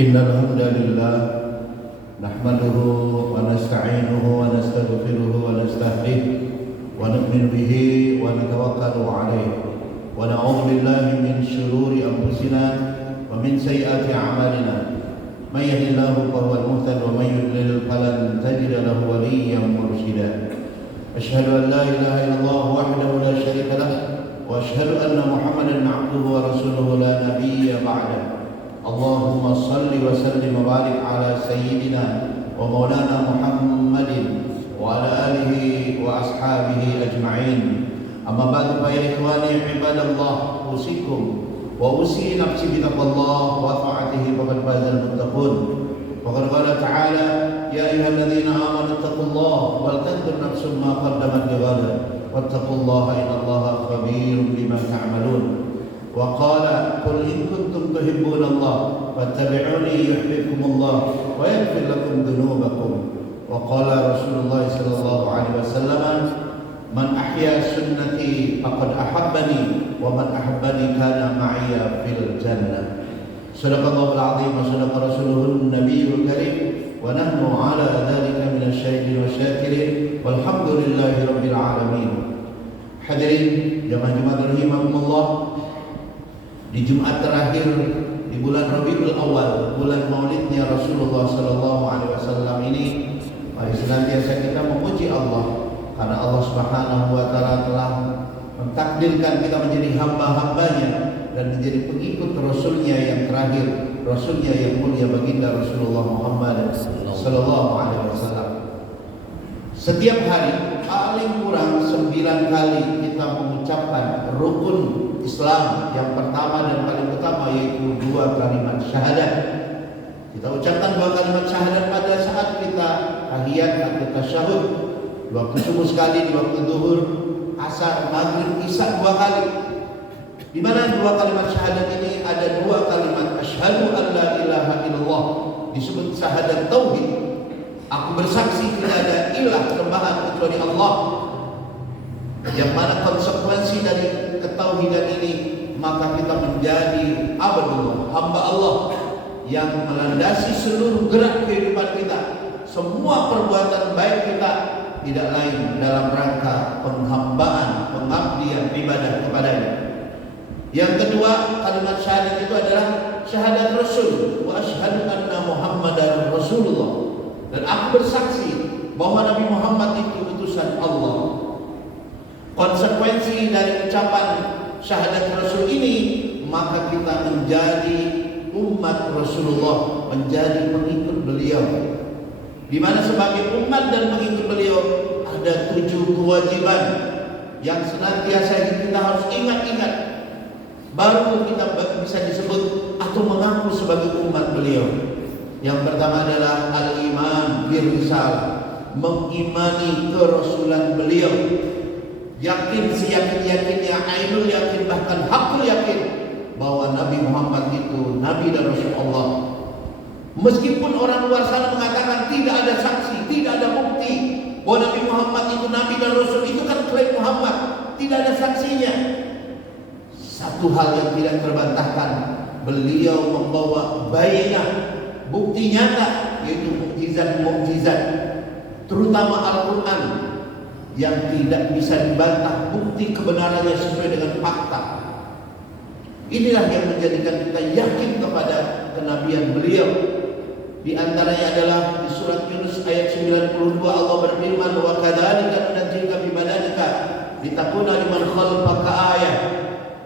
إن الحمد لله نحمده ونستعينه ونستغفره ونستهديه ونؤمن به ونتوكل عليه ونعوذ بالله من شرور أنفسنا ومن سيئات أعمالنا من يهد الله فهو المهتد ومن يضلل فلن تجد له وليا مرشدا أشهد أن لا إله إلا الله وحده لا شريك له وأشهد أن محمدا عبده ورسوله لا نبي بعده اللهم صل وسلم وبارك على سيدنا ومولانا محمد وعلى آله وأصحابه أجمعين أما بعد فيا إخواني عباد الله أوصيكم وأوصي نفسي بتقوى الله وطاعته فقد فاز المتقون وقد قال تعالى يا أيها الذين آمنوا اتقوا الله ولتنظر نفس ما قدمت لغد واتقوا الله إن الله خبير بما تعملون وقال قل إن كنتم تحبون الله فاتبعوني يحببكم الله ويغفر لكم ذنوبكم وقال رسول الله صلى الله عليه وسلم من أحيا سنتي فقد أحبني ومن أحبني كان معي في الجنة صدق الله العظيم وصدق رسوله النبي الكريم ونحن على ذلك من الشاهدين والشاكرين والحمد لله رب العالمين. Hadirin jamaah rahimakumullah, di Jumat terakhir di bulan Rabiul Awal, bulan Maulidnya Rasulullah sallallahu alaihi wasallam ini, mari senantiasa kita memuji Allah karena Allah Subhanahu wa taala telah mentakdirkan kita menjadi hamba-hambanya dan menjadi pengikut Rasulnya yang terakhir, Rasulnya yang mulia baginda Rasulullah Muhammad sallallahu alaihi wasallam. Setiap hari paling kurang 9 kali kita mengucapkan rukun Islam yang pertama dan paling utama, yaitu 2 kalimat syahadat. Kita ucapkan 2 kalimat syahadat pada saat kita tahiyat atau tasyahud, di waktu subuh sekali, di waktu zuhur, asar, maghrib, isya 2 kali. Di mana 2 kalimat syahadat ini ada 2 kalimat asyhadu an la ilaha illallah, disebut syahadat tauhid. Aku bersaksi tidak ada ilah sembahan kecuali Allah. Yang mana konsekuensi dari ketauhidan ini, maka kita menjadi abdullah, hamba Allah yang melandasi seluruh gerak kehidupan kita. Semua perbuatan baik kita tidak lain dalam rangka penghambaan, pengabdian, ibadah kepadanya. Yang kedua, kalimat syahadat itu adalah syahadat Rasul, wa asyhadu anna Muhammadar Rasulullah. Dan aku bersaksi bahwa Nabi Muhammad itu utusan Allah. Konsekuensi dari ucapan syahadat Rasul ini, maka kita menjadi umat Rasulullah, menjadi pengikut beliau. Di mana sebagai umat dan pengikut beliau ada 7 kewajiban yang senantiasa kita harus ingat-ingat, baru kita bisa disebut atau mengaku sebagai umat beliau. Yang pertama adalah al-iman bir-risalah, mengimani kerasulan beliau, yakin seyakin-yakinnya, ainul yakin, bahkan hakul yakin bahwa Nabi Muhammad itu Nabi dan Rasul Allah. Meskipun orang luar sana mengatakan tidak ada saksi, tidak ada bukti bahwa Nabi Muhammad itu Nabi dan Rasul, itu kan klaim Muhammad, tidak ada saksinya. Satu hal yang tidak terbantahkan, beliau membawa bayyinah, bukti nyata, yaitu mukjizat-mukjizat, terutama Al-Quran yang tidak bisa dibantah, bukti kebenarannya sesuai dengan fakta. Inilah yang menjadikan kita yakin kepada kenabian beliau. Di antaranya adalah di surat Yunus ayat 92, Allah berfirman, wa kadzalika nunajjika bi badanika litakuna liman khalfaka ayah.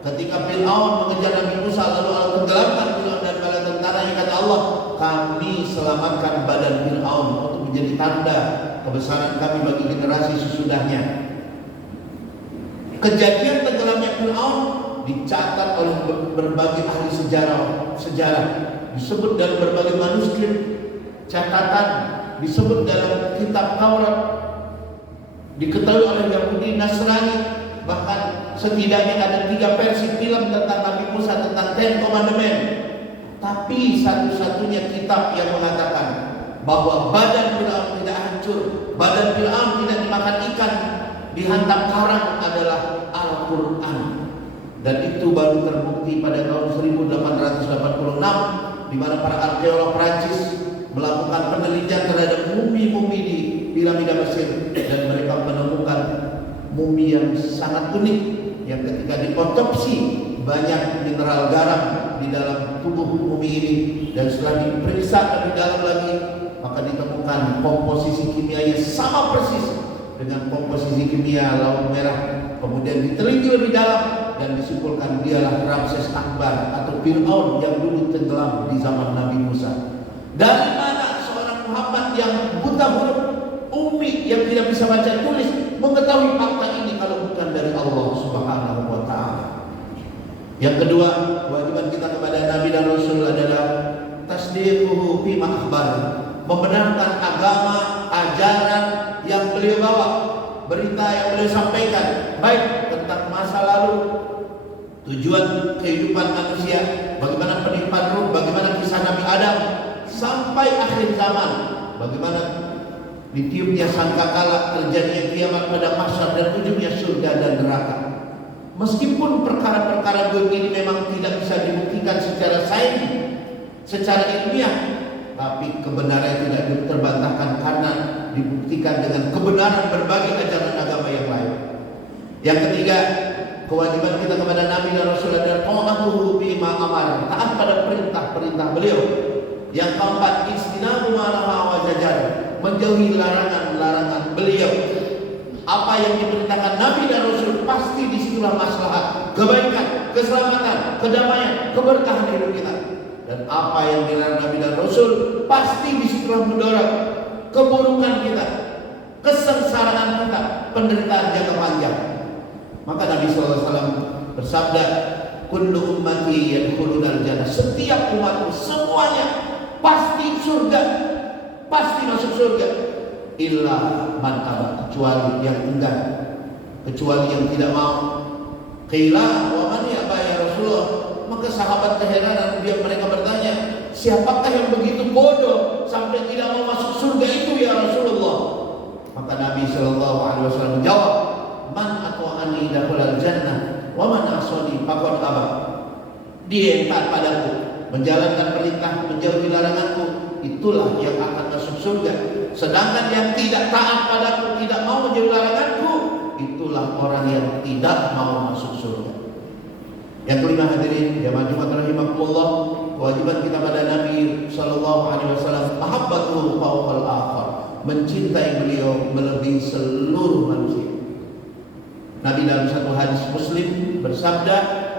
Ketika Fir'aun mengejar Nabi Musa, lalu Allah tenggelamkan Fir'aun dan bala tentaranya, kata Allah, kami selamatkan badan Fir'aun untuk menjadi tanda kebesaran kami bagi generasi sesudahnya. Kejadian tenggelamnya Fir'aun dicatat oleh berbagai ahli sejarah, disebut dalam berbagai manuskrip, catatan, disebut dalam kitab Taurat, diketahui oleh Yahudi, Nasrani, bahkan setidaknya ada 3 versi film tentang Nabi Musa, tentang 10 Commandment. Tapi satu-satunya kitab yang mengatakan bahwa badan Fir'aun tidak hancur, badan Fir'aun tidak dimakan ikan, dihantam karang adalah Al-Quran. Dan itu baru terbukti pada tahun 1886 di mana para arkeolog Prancis melakukan penelitian terhadap mumi-mumi di piramida Mesir, dan mereka menemukan mumi yang sangat unik yang ketika diotopsi banyak mineral garam di dalam tubuh mumi ini, dan setelah diperiksa lebih dalam lagi maka ditemukan komposisi kimianya sama persis dengan komposisi kimia laut merah. Kemudian diteliti lebih dalam dan disimpulkan dialah Ramses Akbar atau Fir'aun yang dulu tenggelam di zaman Nabi Musa. Dari mana seorang Muhammad yang buta huruf, ummi, yang tidak bisa baca tulis, mengetahui fakta ini kalau bukan dari Allah Subhanahu wa Ta'ala? Yang kedua, kewajiban kita kepada Nabi dan Rasul adalah tasdiquhu bima akhbar, membenarkan agama, ajaran yang beliau bawa, berita yang beliau sampaikan, baik tentang masa lalu, tujuan kehidupan manusia, bagaimana penipuan ruh, bagaimana kisah Nabi Adam, sampai akhir zaman, bagaimana ditiupnya sangkakala, terjadinya kiamat pada mahsyar dan ujungnya surga dan neraka. Meskipun perkara-perkara begini memang tidak bisa dibuktikan secara sains, secara ilmiah, tapi kebenaran tidak terbantahkan karena dibuktikan dengan kebenaran berbagai ajaran agama yang lain. Yang ketiga, kewajiban kita kepada Nabi dan Rasul adalah ta'atuhu bima amar, taat pada perintah-perintah beliau. Yang keempat, istinabu ma naha wa zajar, menjauhi larangan-larangan beliau. Apa yang diperintahkan Nabi dan Rasul pasti disitulah maslahat, kebaikan, keselamatan, kedamaian, keberkahan hidup kita. Dan apa yang dilarang Nabi dan Rasul pasti disitulah mendorong keburukan kita, kesengsaraan kita, penderitaan jangka panjang. Maka Nabi SAW bersabda, kullu ummati yadkhulunal jannah, setiap umatku semuanya pasti surga, pasti masuk surga, illa man aba, kecuali yang enggan, kecuali yang tidak mau. Qila wa man yaba ya Rasulullah, maka sahabat keheranan, mereka bertanya, siapakah yang begitu bodoh sampai tidak mau masuk surga itu ya Rasulullah? Maka Nabi SAW menjawab, man ata'ani dakhulal jannah wa man asani faqad aba. Dia yang taat padaku, menjalankan perintah, menjauhi laranganku, itulah yang akan masuk surga. Sedangkan yang tidak taat padaku, tidak mau menjauhi laranganku, itulah orang yang tidak mau masuk surga. Yang kelima, hadirin jamaah Jumat rahimakumullah, kewajiban kita pada Nabi sallallahu alaihi wasallam mahabbatuhu fawqal akhar, mencintai beliau melebihi seluruh manusia. Nabi dalam satu hadis Muslim bersabda,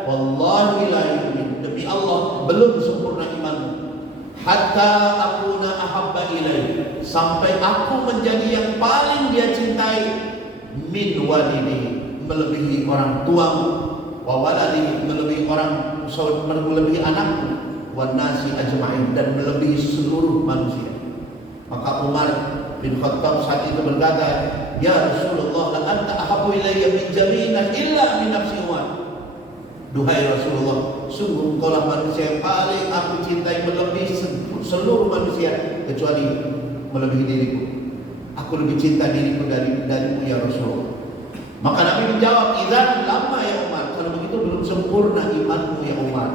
wallahi la yu'min, demi Allah belum sempurna imanmu, hatta akuna ahabba ilaih, sampai aku menjadi yang paling dia cintai, min walidi, melebihi orang tuamu, wa waladi, melebihi orang, melebihi anakmu, wan nasi ajma'in, dan melebihi seluruh manusia. Maka Umar bin Khattab saat itu berkata, ya Rasulullah, la anta ahabbu ilayya min jami'in illa min nafsi Umar. Duhai Rasulullah, sungguh engkaulah manusia yang paling aku cintai melebihi seluruh manusia kecuali melebihi diriku. Aku lebih cinta diriku darimu ya Rasulullah. Maka Nabi menjawab, idzan lama ya Umar, kalau begitu belum sempurna imanmu ya Umar.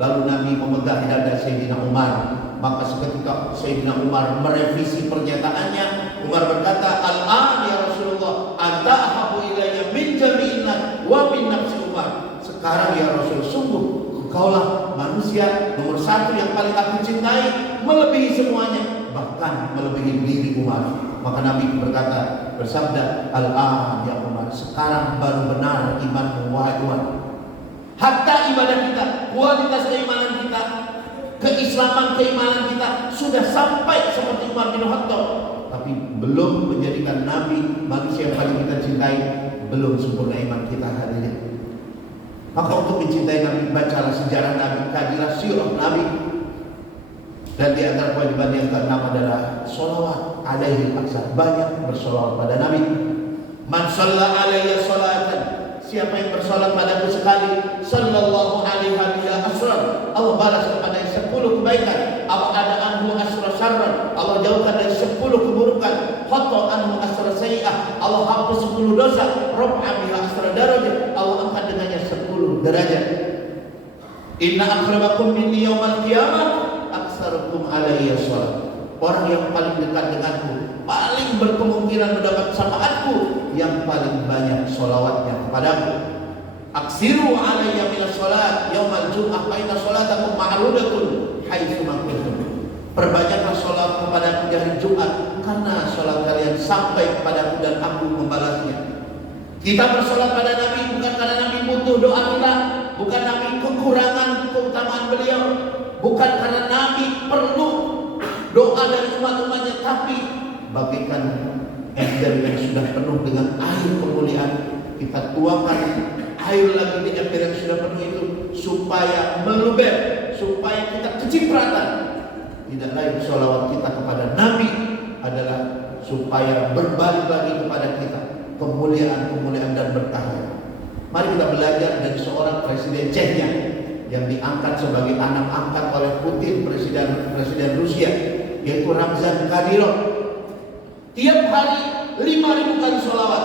Lalu Nabi memegang dada Sayyidina Umar. Maka seketika Sayyidina Umar merevisi pernyataannya. Umar berkata, al-an ya Rasulullah, anta ahabbu ilayya min jami'ina wa min nafsi Umar. Sekarang ya Rasul, sungguh engkaulah manusia nomor satu yang paling aku cintai, melebihi semuanya, bahkan melebihi diri Umar. Maka Nabi berkata, bersabda, al-an ya Umar, sekarang baru benar imanmu wahai Umar. Hatta ibadah kita, kualitas keimanan kita, keislaman keimanan kita sudah sampai seperti Umar bin Khattab, tapi belum menjadikan Nabi manusia yang paling kita cintai. Belum sempurna iman kita, hadirin. Maka untuk mencintai Nabi, bacalah sejarah Nabi, kajilah sirah Nabi. Dan di antara kewajiban yang keenam adalah sholawat alaihi aksar, banyak bersolawat pada Nabi. Man shalla alaihi sholatan, siapa yang bersolat padaku sekali, sallallahu alaihi asrar, Allah balas kepada 10 kebaikan. Ada anhu asra syarran, Allah jauhkan dari 10 keburukan. Hatta anhu asra sayi'ah, Allah hapus 10 dosa. Raf'a biha asra darajat, Allah angkat dengannya 10 derajat. Inna akramakum minni yaumal qiyamah ilayya shalah. Orang yang paling dekat denganku, paling berkemungkinan mendapat syafaatku, yang paling banyak sholawatnya kepadaku. Aksiru alayya minas sholat yaumal jum'ah fa inna sholatakum ma'rudatun haitsu ma kuntum. Perbanyaklah sholat kepadaku di hari Jumat, karena sholat kalian sampai kepadaku dan aku membalasnya. Kita bersolat pada Nabi bukan karena Nabi butuh doa kita, bukan Nabi kekurangan keutamaan beliau, bukan karena Nabi perlu doa dari umat-umatnya, tapi bagaikan ember yang sudah penuh dengan air kemuliaan, kita tuangkan air lagi di ember yang sudah penuh itu supaya meluber, supaya kita kecipratan. Tidak lain sholawat kita kepada Nabi adalah supaya berbalik lagi kepada kita kemuliaan-kemuliaan dan berkahnya. Mari kita belajar dari seorang presiden Chechnya yang diangkat sebagai anak angkat oleh Putin, presiden Rusia, yaitu Ramzan Kadyrov. Tiap hari 5.000 kali sholawat.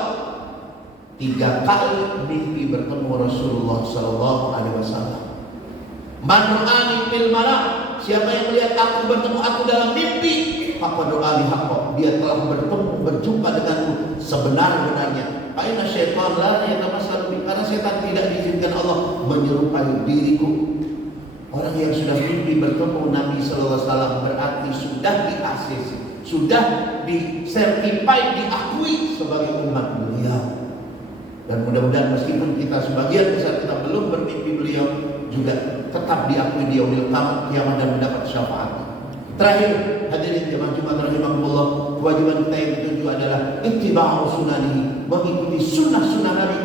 3 kali mimpi bertemu Rasulullah Sallallahu Alaihi Wasallam. Man ra'ani fil manam, siapa yang melihat aku bertemu aku dalam mimpi, maka doa haqqo, dia telah berjumpa denganku sebenar-benarnya. Karena syaitan la yatamassalu, karena setan tidak diizinkan Allah menyerupai diriku. Orang yang sudah mimpi bertemu Nabi sallallahu alaihi wasallam berarti sudah di-ACC, sudah disertify, diakui sebagai umat beliau. Dan mudah-mudahan meskipun kita sebagian besar kita belum bermimpi beliau, juga tetap diakui di yaumil kiamat dan mendapat syafaat. Terakhir, hadirin jemaah Jumat rahimakumullah, kewajiban kita yang ketujuh adalah ittiba'u sunanihi, mengikuti sunnah-sunnah Nabi.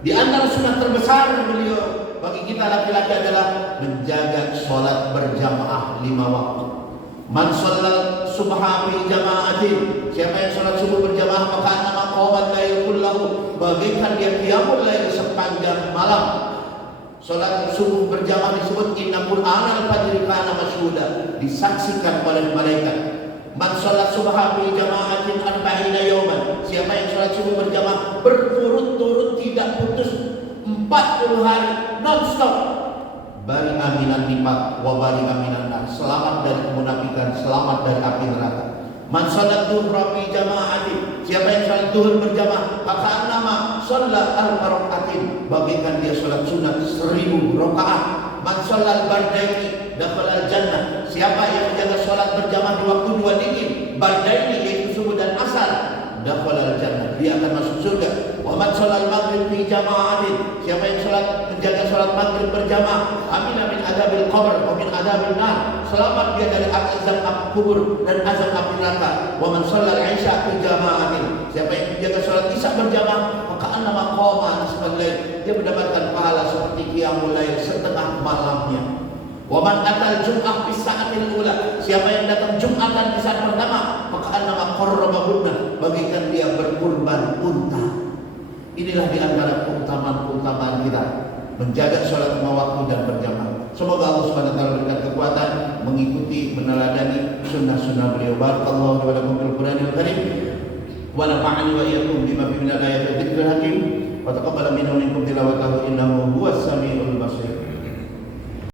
Di antara sunnah terbesar beliau bagi kita laki-laki adalah menjaga sholat berjamaah 5 waktu. Man shallal subha fi jama'atin, siapa yang sholat subuh berjamaah maka nama qawamat lail kullahu, bagaikan dia qiyamul lail sepanjang malam. Sholat subuh berjamaah disebut inna qur'anal fajri kana masyhuda, disaksikan oleh malaikat. Man sholat subha fi jama'atin arba'ina yawman, siapa yang sholat subuh berjamaah berturut-turut tidak putus 40 hari non-stop, bari aminan nifaq wa bari aminan nar, selamat dari kemunafikan, selamat dari api neraka. Man sholat duhra fi jama'atin, siapa yang sholat duhur berjamaah maka nama sholat al-farakatin, bagaikan dia sholat sunat 1000 rakaat. Man sholat bardaini dakhala al-jannah, siapa yang menjaga sholat berjamaah di waktu 2 dingin, bardaini yaitu subuh dan asar, dakhala al-jannah, dia akan masuk surga. Wa man sholat maghrib fi jama'atin, siapa yang menjaga sholat maghrib berjamaah, amina min adabil qabr wa min adabil nar, selamat dia dari azab api kubur dan azab api neraka. Wa man sholat isya fi jama'atin, siapa yang menjaga sholat isya berjamaah maka annama qama nisfal lail, dia mendapatkan pahala seperti qiyamul lail setengah malamnya. Wa man atal jum'ah fi sa'atil ula, siapa yang datang Jumatan di saat pertama maka annama qarraba budna, bagaikan dia berkurban unta. Inilah di antara keutamaan-keutamaan kita menjaga sholat 5 waktu dan berjamaah. Semoga Allah Subhanahu wa taala berikan kekuatan mengikuti, meneladani sunnah-sunnah beliau. Barakallahu wa lakum fil Qur'anil Karim wa nafa'ani wa iyyakum bima fihi min al-ayati wa dzikril hakim wa taqabbala minna wa minkum tilawatahu innahu huwas samiul basir.